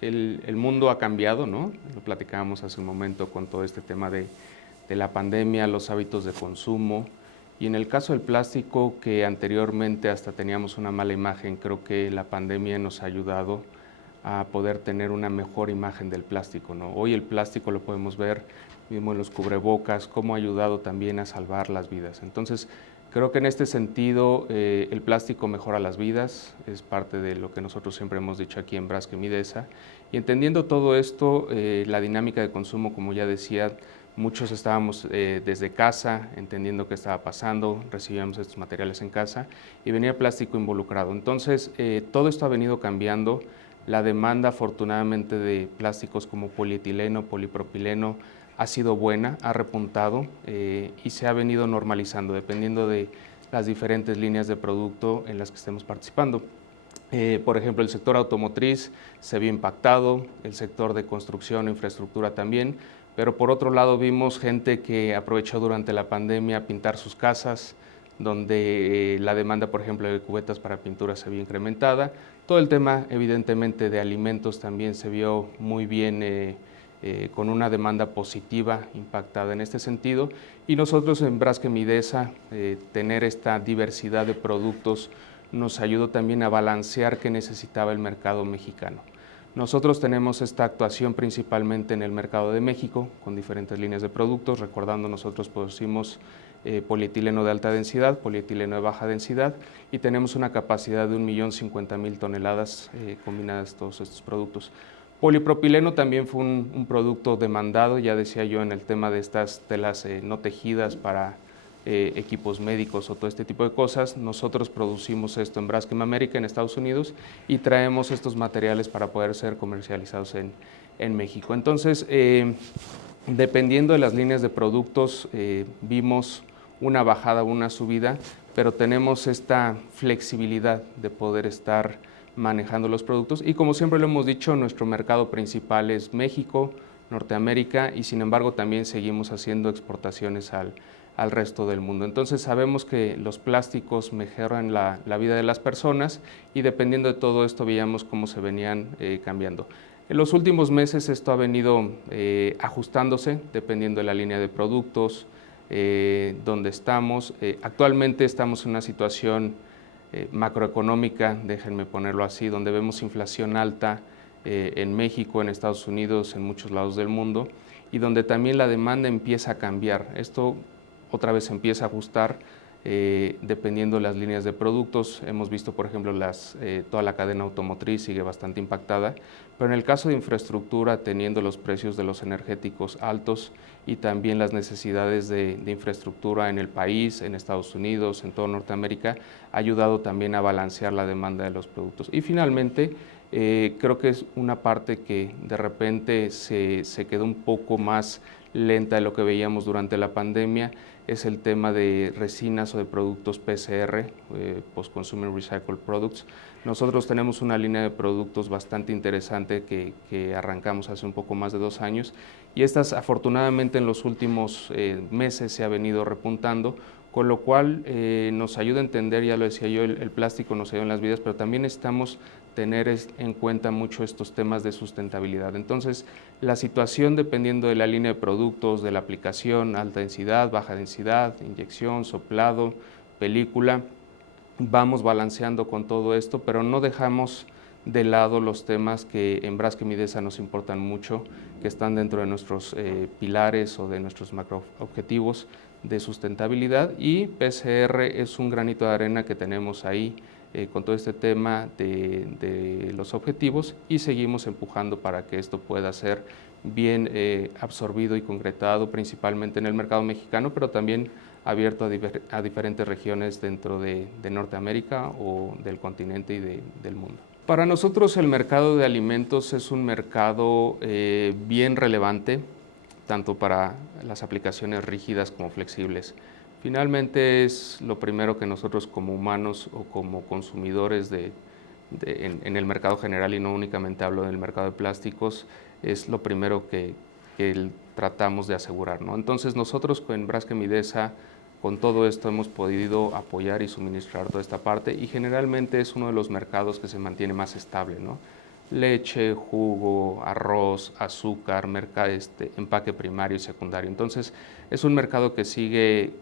el mundo ha cambiado, ¿no? Lo platicábamos hace un momento con todo este tema de la pandemia, los hábitos de consumo. Y en el caso del plástico, que anteriormente hasta teníamos una mala imagen, creo que la pandemia nos ha ayudado a poder tener una mejor imagen del plástico, ¿no? Hoy el plástico lo podemos ver mismo en los cubrebocas, cómo ha ayudado también a salvar las vidas. Entonces, creo que en este sentido el plástico mejora las vidas, es parte de lo que nosotros siempre hemos dicho aquí en Braskem Idesa. Y entendiendo todo esto, la dinámica de consumo, como ya decía, muchos estábamos desde casa, entendiendo qué estaba pasando, recibíamos estos materiales en casa y venía plástico involucrado. Entonces, todo esto ha venido cambiando. La demanda, afortunadamente, de plásticos como polietileno, polipropileno, ha sido buena, ha repuntado y se ha venido normalizando dependiendo de las diferentes líneas de producto en las que estemos participando. Por ejemplo, el sector automotriz se vio impactado, el sector de construcción e infraestructura también, pero por otro lado vimos gente que aprovechó durante la pandemia a pintar sus casas, donde la demanda, por ejemplo, de cubetas para pintura se vio incrementada. Todo el tema, evidentemente, de alimentos también se vio muy bien, con una demanda positiva impactada en este sentido. Y nosotros en Braskem Idesa, tener esta diversidad de productos nos ayudó también a balancear qué necesitaba el mercado mexicano. Nosotros tenemos esta actuación principalmente en el mercado de México, con diferentes líneas de productos. Recordando, nosotros producimos polietileno de alta densidad, polietileno de baja densidad, y tenemos una capacidad de 1.050.000 toneladas combinadas todos estos productos. Polipropileno también fue un producto demandado, ya decía yo, en el tema de estas telas no tejidas para equipos médicos o todo este tipo de cosas. Nosotros producimos esto en Braskem América, en Estados Unidos, y traemos estos materiales para poder ser comercializados en México. Entonces, dependiendo de las líneas de productos, vimos una bajada o una subida, pero tenemos esta flexibilidad de poder estar manejando los productos. Y como siempre lo hemos dicho, nuestro mercado principal es México, Norteamérica, y sin embargo también seguimos haciendo exportaciones al resto del mundo. Entonces sabemos que los plásticos mejoran la vida de las personas, y dependiendo de todo esto veíamos cómo se venían cambiando. En los últimos meses esto ha venido ajustándose dependiendo de la línea de productos, donde estamos. Actualmente estamos en una situación macroeconómica, déjenme ponerlo así, donde vemos inflación alta en México, en Estados Unidos, en muchos lados del mundo, y donde también la demanda empieza a cambiar. Esto otra vez empieza a ajustar dependiendo de las líneas de productos. Hemos visto, por ejemplo, toda la cadena automotriz sigue bastante impactada, pero en el caso de infraestructura, teniendo los precios de los energéticos altos y también las necesidades de infraestructura en el país, en Estados Unidos, en toda Norteamérica, ha ayudado también a balancear la demanda de los productos. Y finalmente, creo que es una parte que de repente se quedó un poco más lenta de lo que veíamos durante la pandemia, es el tema de resinas o de productos PCR, Post-Consumer Recycled Products. Nosotros tenemos una línea de productos bastante interesante que arrancamos hace un poco más de 2 años, y estas afortunadamente en los últimos meses se ha venido repuntando, con lo cual nos ayuda a entender, ya lo decía yo, el plástico nos ayuda en las vidas, pero también necesitamos tener en cuenta mucho estos temas de sustentabilidad. Entonces, la situación, dependiendo de la línea de productos, de la aplicación, alta densidad, baja densidad, inyección, soplado, película, vamos balanceando con todo esto, pero no dejamos de lado los temas que en Braskem Idesa nos importan mucho, que están dentro de nuestros pilares o de nuestros macroobjetivos de sustentabilidad, y PCR es un granito de arena que tenemos ahí con todo este tema de los objetivos, y seguimos empujando para que esto pueda ser bien absorbido y concretado principalmente en el mercado mexicano, pero también abierto a diferentes regiones dentro de Norteamérica o del continente y del mundo. Para nosotros el mercado de alimentos es un mercado bien relevante, tanto para las aplicaciones rígidas como flexibles. Finalmente es lo primero que nosotros como humanos o como consumidores en el mercado general, y no únicamente hablo del mercado de plásticos, es lo primero que tratamos de asegurar, ¿no? Entonces nosotros en Braskem Idesa, con todo esto hemos podido apoyar y suministrar toda esta parte, y generalmente es uno de los mercados que se mantiene más estable, ¿no? leche, jugo, arroz, azúcar, empaque primario y secundario. Entonces, es un mercado que sigue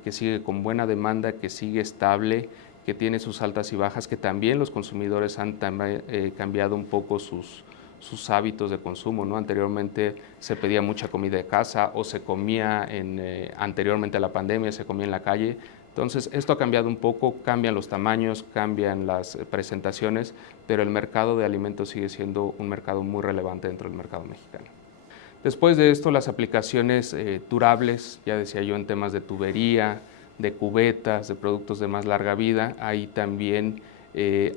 con buena demanda, que sigue estable, que tiene sus altas y bajas, que también los consumidores han cambiado un poco sus hábitos de consumo, ¿no? Anteriormente se pedía mucha comida de casa o se comía anteriormente a la pandemia, se comía en la calle. Entonces, esto ha cambiado un poco, cambian los tamaños, cambian las presentaciones, pero el mercado de alimentos sigue siendo un mercado muy relevante dentro del mercado mexicano. Después de esto, las aplicaciones durables, ya decía yo, en temas de tubería, de cubetas, de productos de más larga vida, ahí también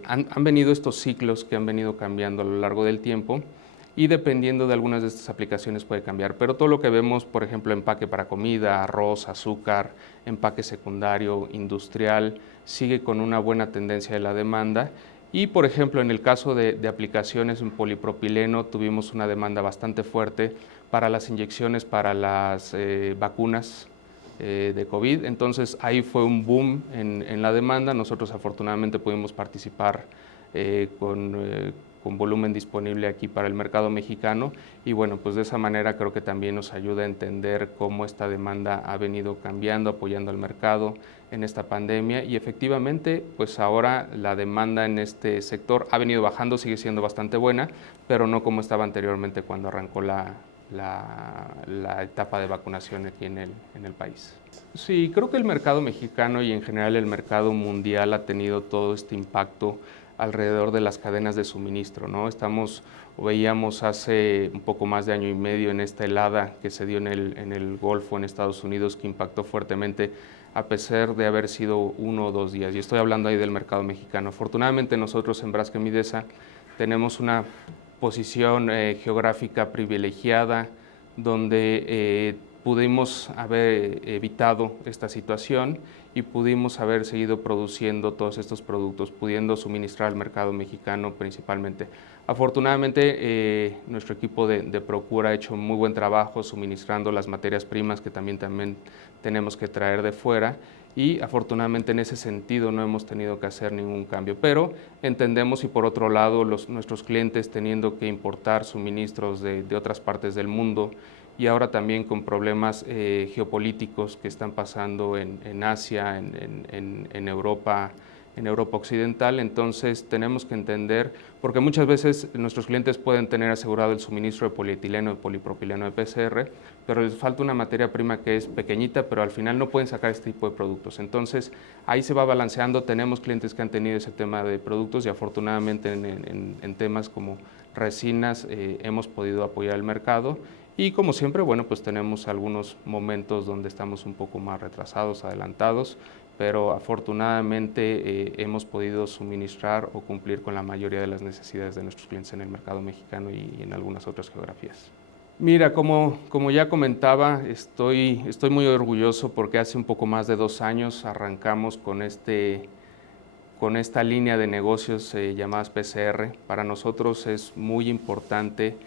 han venido estos ciclos que han venido cambiando a lo largo del tiempo y dependiendo de algunas de estas aplicaciones puede cambiar. Pero todo lo que vemos, por ejemplo, empaque para comida, arroz, azúcar, empaque secundario, industrial, sigue con una buena tendencia de la demanda. Y, por ejemplo, en el caso de aplicaciones en polipropileno, tuvimos una demanda bastante fuerte para las inyecciones, para las vacunas de COVID. Entonces, ahí fue un boom en la demanda. Nosotros, afortunadamente, pudimos participar con volumen disponible aquí para el mercado mexicano y bueno, pues de esa manera creo que también nos ayuda a entender cómo esta demanda ha venido cambiando, apoyando al mercado en esta pandemia y efectivamente pues ahora la demanda en este sector ha venido bajando, sigue siendo bastante buena, pero no como estaba anteriormente cuando arrancó la etapa de vacunación aquí en el país. Sí, creo que el mercado mexicano y en general el mercado mundial ha tenido todo este impacto alrededor de las cadenas de suministro, ¿no? Veíamos hace un poco más de año y medio en esta helada que se dio en el Golfo, en Estados Unidos, que impactó fuertemente, a pesar de haber sido 1 o 2 días. Y estoy hablando ahí del mercado mexicano. Afortunadamente nosotros en Braskem Idesa tenemos una posición geográfica privilegiada donde pudimos haber evitado esta situación y pudimos haber seguido produciendo todos estos productos, pudiendo suministrar al mercado mexicano principalmente. Afortunadamente, nuestro equipo de Procura ha hecho muy buen trabajo suministrando las materias primas que también tenemos que traer de fuera y afortunadamente en ese sentido no hemos tenido que hacer ningún cambio, pero entendemos y por otro lado nuestros clientes teniendo que importar suministros de otras partes del mundo y ahora también con problemas geopolíticos que están pasando en Asia, en Europa occidental, entonces tenemos que entender, porque muchas veces nuestros clientes pueden tener asegurado el suministro de polietileno, de polipropileno, de PCR, pero les falta una materia prima que es pequeñita, pero al final no pueden sacar este tipo de productos. Entonces ahí se va balanceando, tenemos clientes que han tenido ese tema de productos y afortunadamente en temas como resinas hemos podido apoyar el mercado. Y como siempre, bueno, pues tenemos algunos momentos donde estamos un poco más retrasados, adelantados, pero afortunadamente hemos podido suministrar o cumplir con la mayoría de las necesidades de nuestros clientes en el mercado mexicano y en algunas otras geografías. Mira, como ya comentaba, estoy muy orgulloso porque hace un poco más de 2 años arrancamos con esta línea de negocios llamadas PCR. Para nosotros es muy importante.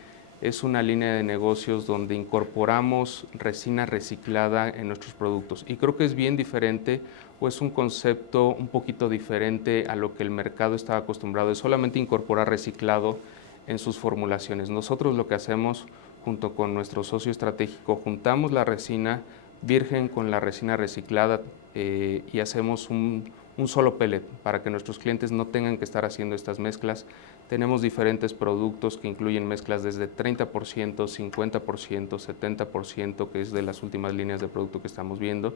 Es una línea de negocios donde incorporamos resina reciclada en nuestros productos y creo que es bien diferente o es un concepto un poquito diferente a lo que el mercado estaba acostumbrado, de solamente incorporar reciclado en sus formulaciones. Nosotros lo que hacemos junto con nuestro socio estratégico, juntamos la resina virgen con la resina reciclada y hacemos un solo pellet para que nuestros clientes no tengan que estar haciendo estas mezclas. Tenemos diferentes productos que incluyen mezclas desde 30%, 50%, 70%, que es de las últimas líneas de producto que estamos viendo.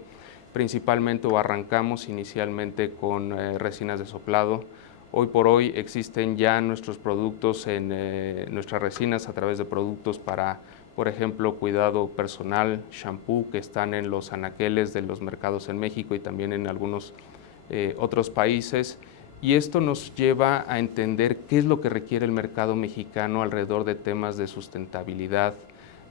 Principalmente o arrancamos inicialmente con resinas de soplado. Hoy por hoy existen ya nuestros productos en nuestras resinas a través de productos para, por ejemplo, cuidado personal, shampoo, que están en los anaqueles de los mercados en México y también en algunos otros países. Y esto nos lleva a entender qué es lo que requiere el mercado mexicano alrededor de temas de sustentabilidad,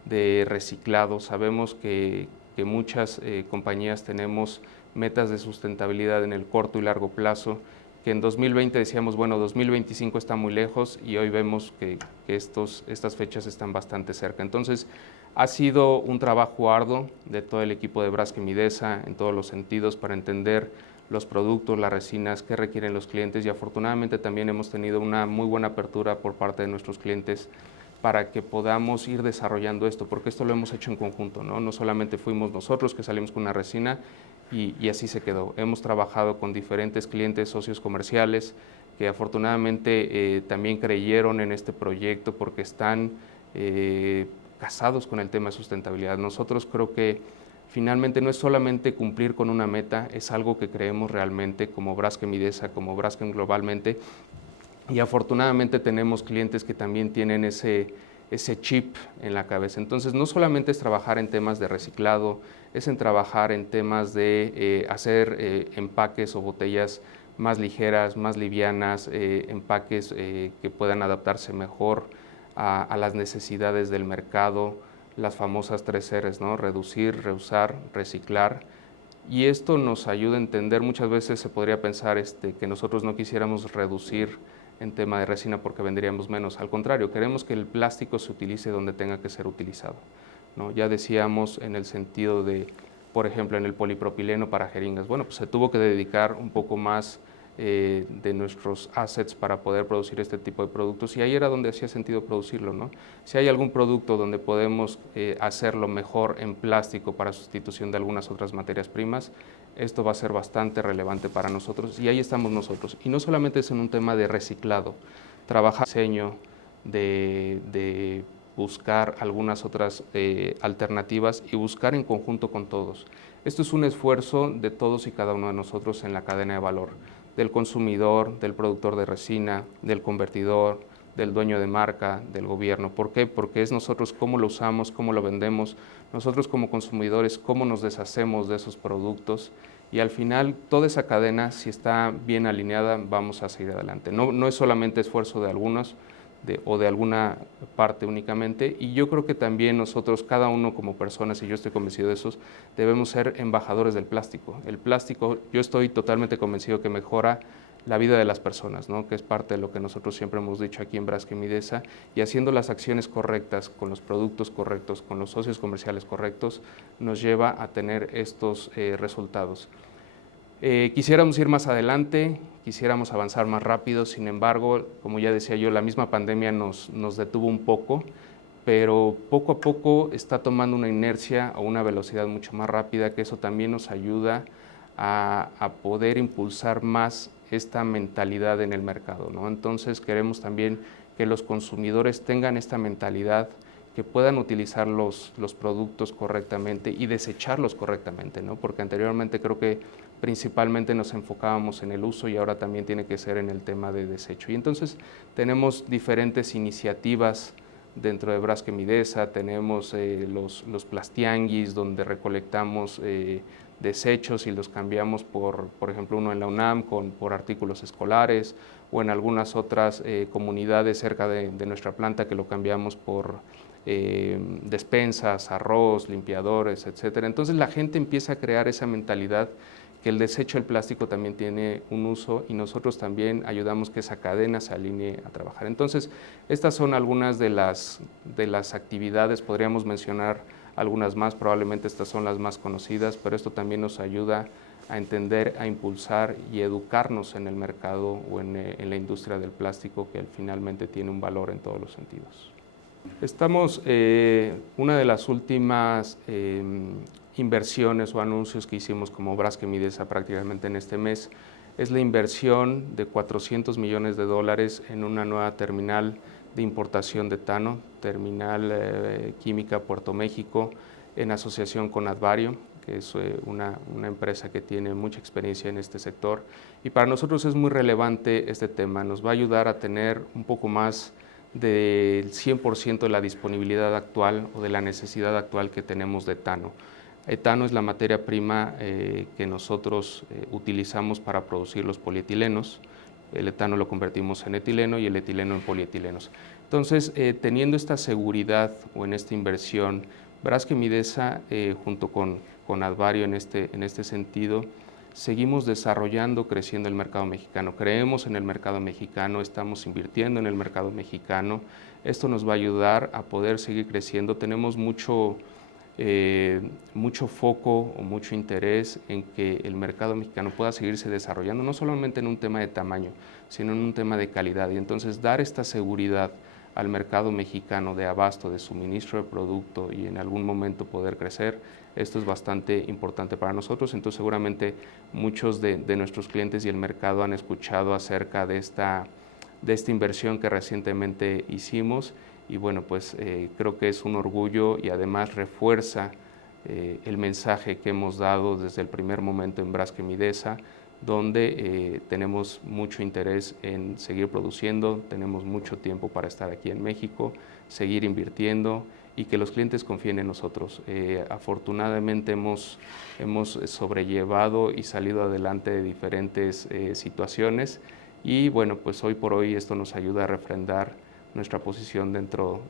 de reciclado. Sabemos que muchas compañías tenemos metas de sustentabilidad en el corto y largo plazo, que en 2020 decíamos, bueno, 2025 está muy lejos y hoy vemos que estas fechas están bastante cerca. Entonces, ha sido un trabajo arduo de todo el equipo de Braskem Idesa en todos los sentidos para entender los productos, las resinas que requieren los clientes, y afortunadamente también hemos tenido una muy buena apertura por parte de nuestros clientes para que podamos ir desarrollando esto, porque esto lo hemos hecho en conjunto, ¿no? No solamente fuimos nosotros que salimos con una resina y así se quedó. Hemos trabajado con diferentes clientes, socios comerciales, que afortunadamente también creyeron en este proyecto porque están casados con el tema de sustentabilidad. Nosotros creo que finalmente no es solamente cumplir con una meta, es algo que creemos realmente como Braskem Idesa, como Braskem globalmente, y afortunadamente tenemos clientes que también tienen ese chip en la cabeza. Entonces no solamente es trabajar en temas de reciclado, es en trabajar en temas de hacer empaques o botellas más ligeras, más livianas, empaques que puedan adaptarse mejor a las necesidades del mercado, las famosas 3 Rs, ¿no? Reducir, reusar, reciclar. Y esto nos ayuda a entender, muchas veces se podría pensar que nosotros no quisiéramos reducir en tema de resina porque venderíamos menos. Al contrario, queremos que el plástico se utilice donde tenga que ser utilizado, ¿no? Ya decíamos en el sentido de, por ejemplo, en el polipropileno para jeringas. Bueno, pues se tuvo que dedicar un poco más de nuestros assets para poder producir este tipo de productos, y ahí era donde hacía sentido producirlo, ¿no? Si hay algún producto donde podemos hacerlo mejor en plástico para sustitución de algunas otras materias primas, esto va a ser bastante relevante para nosotros, y ahí estamos nosotros. Y no solamente es en un tema de reciclado, trabajar diseño, de buscar algunas otras alternativas y buscar en conjunto con todos. Esto es un esfuerzo de todos y cada uno de nosotros en la cadena de valor, del consumidor, del productor de resina, del convertidor, del dueño de marca, del gobierno. ¿Por qué? Porque es nosotros cómo lo usamos, cómo lo vendemos, nosotros como consumidores cómo nos deshacemos de esos productos, y al final toda esa cadena, si está bien alineada, vamos a seguir adelante. No es solamente esfuerzo de algunos o de alguna parte únicamente, y yo creo que también nosotros, cada uno como personas, y yo estoy convencido de eso, debemos ser embajadores del plástico. El plástico, yo estoy totalmente convencido que mejora la vida de las personas, ¿no? Que es parte de lo que nosotros siempre hemos dicho aquí en Braskem Idesa, y haciendo las acciones correctas, con los productos correctos, con los socios comerciales correctos, nos lleva a tener estos resultados. Quisiéramos ir más adelante, quisiéramos avanzar más rápido, sin embargo, como ya decía yo, la misma pandemia nos detuvo un poco, pero poco a poco está tomando una inercia o una velocidad mucho más rápida, que eso también nos ayuda a poder impulsar más esta mentalidad en el mercado, ¿no? Entonces queremos también que los consumidores tengan esta mentalidad, que puedan utilizar los productos correctamente y desecharlos correctamente, ¿no? Porque anteriormente creo que principalmente nos enfocábamos en el uso, y ahora también tiene que ser en el tema de desecho. Y entonces tenemos diferentes iniciativas dentro de Braskem Idesa, tenemos los plastianguis, donde recolectamos desechos y los cambiamos por ejemplo, uno en la UNAM por artículos escolares, o en algunas otras comunidades cerca de nuestra planta, que lo cambiamos por despensas, arroz, limpiadores, etcétera. Entonces la gente empieza a crear esa mentalidad que el desecho del plástico también tiene un uso, y nosotros también ayudamos que esa cadena se alinee a trabajar. Entonces, estas son algunas de las actividades, podríamos mencionar algunas más, probablemente estas son las más conocidas, pero esto también nos ayuda a entender, a impulsar y educarnos en el mercado o en la industria del plástico, que finalmente tiene un valor en todos los sentidos. Estamos, una de las últimas inversiones o anuncios que hicimos como Braskem Idesa prácticamente en este mes, es la inversión de $400 millones en una nueva terminal de importación de etano, terminal química Puerto México, en asociación con Advario, que es una empresa que tiene mucha experiencia en este sector. Y para nosotros es muy relevante este tema, nos va a ayudar a tener un poco más del 100% de la disponibilidad actual o de la necesidad actual que tenemos de etano. Etano es la materia prima que nosotros utilizamos para producir los polietilenos. El etano lo convertimos en etileno y el etileno en polietilenos. Entonces, teniendo esta seguridad o en esta inversión, Braskem Idesa, junto con Advario en este sentido, seguimos desarrollando, creciendo el mercado mexicano. Creemos en el mercado mexicano, estamos invirtiendo en el mercado mexicano. Esto nos va a ayudar a poder seguir creciendo. Tenemos mucho mucho foco o mucho interés en que el mercado mexicano pueda seguirse desarrollando, no solamente en un tema de tamaño, sino en un tema de calidad. Y entonces dar esta seguridad al mercado mexicano de abasto, de suministro de producto y en algún momento poder crecer, esto es bastante importante para nosotros. Entonces seguramente muchos de nuestros clientes y el mercado han escuchado acerca de esta inversión que recientemente hicimos y bueno, pues creo que es un orgullo y además refuerza el mensaje que hemos dado desde el primer momento en Braskem Idesa, donde tenemos mucho interés en seguir produciendo, tenemos mucho tiempo para estar aquí en México, seguir invirtiendo y que los clientes confíen en nosotros. Afortunadamente hemos sobrellevado y salido adelante de diferentes situaciones y bueno, pues hoy por hoy esto nos ayuda a refrendar nuestra posición dentro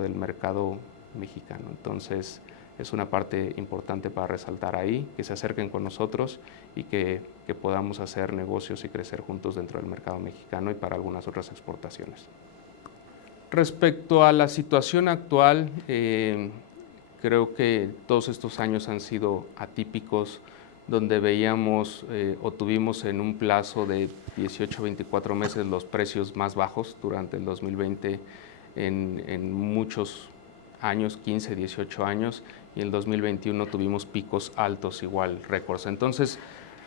del mercado mexicano. Entonces es una parte importante para resaltar ahí, que se acerquen con nosotros y que podamos hacer negocios y crecer juntos dentro del mercado mexicano y para algunas otras exportaciones. Respecto a la situación actual, creo que todos estos años han sido atípicos, donde veíamos o tuvimos en un plazo de 18 a 24 meses los precios más bajos durante el 2020 en muchos años, 15, 18 años, y en el 2021 tuvimos picos altos igual, récords. Entonces,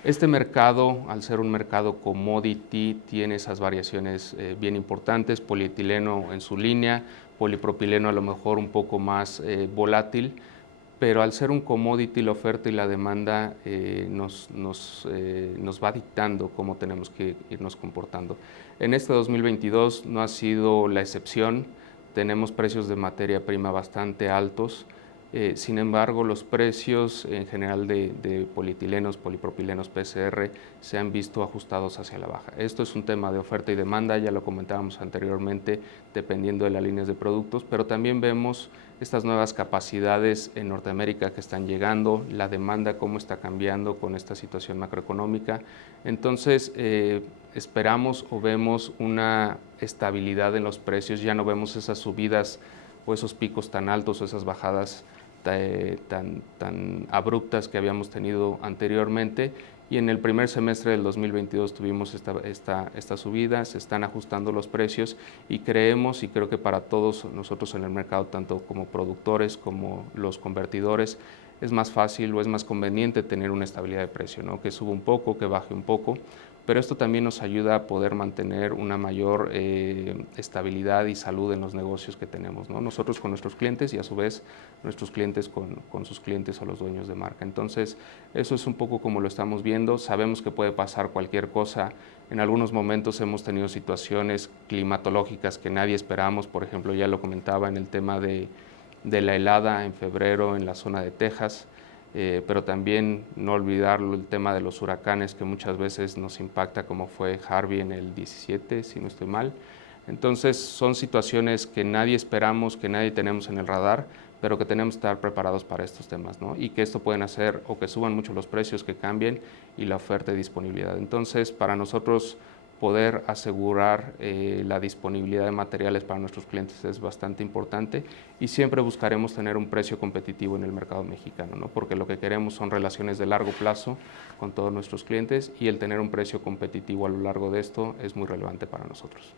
este mercado, al ser un mercado commodity, tiene esas variaciones bien importantes, polietileno en su línea, polipropileno a lo mejor un poco más volátil, pero al ser un commodity, la oferta y la demanda nos va dictando cómo tenemos que irnos comportando. En este 2022 no ha sido la excepción, tenemos precios de materia prima bastante altos, sin embargo los precios en general de polietilenos, polipropilenos, PCR se han visto ajustados hacia la baja. Esto es un tema de oferta y demanda, ya lo comentábamos anteriormente, dependiendo de las líneas de productos, pero también vemos estas nuevas capacidades en Norteamérica que están llegando, la demanda cómo está cambiando con esta situación macroeconómica. Entonces, esperamos o vemos una estabilidad en los precios, ya no vemos esas subidas o esos picos tan altos o esas bajadas tan abruptas que habíamos tenido anteriormente. Y en el primer semestre del 2022 tuvimos esta subida, se están ajustando los precios y creemos, y creo que para todos nosotros en el mercado, tanto como productores como los convertidores, es más fácil o es más conveniente tener una estabilidad de precio, ¿no? Que suba un poco, que baje un poco, pero esto también nos ayuda a poder mantener una mayor estabilidad y salud en los negocios que tenemos, ¿no? Nosotros con nuestros clientes y a su vez nuestros clientes con sus clientes o los dueños de marca. Entonces, eso es un poco como lo estamos viendo. Sabemos que puede pasar cualquier cosa. En algunos momentos hemos tenido situaciones climatológicas que nadie esperamos. Por ejemplo, ya lo comentaba en el tema de la helada en febrero en la zona de Texas. Pero también no olvidar el tema de los huracanes que muchas veces nos impacta, como fue Harvey en el 17, si no estoy mal. Entonces son situaciones que nadie esperamos, que nadie tenemos en el radar, pero que tenemos que estar preparados para estos temas, ¿no? Y que esto pueden hacer o que suban mucho los precios, que cambien y la oferta y disponibilidad. Entonces, para nosotros poder asegurar la disponibilidad de materiales para nuestros clientes es bastante importante y siempre buscaremos tener un precio competitivo en el mercado mexicano, ¿no? Porque lo que queremos son relaciones de largo plazo con todos nuestros clientes y el tener un precio competitivo a lo largo de esto es muy relevante para nosotros.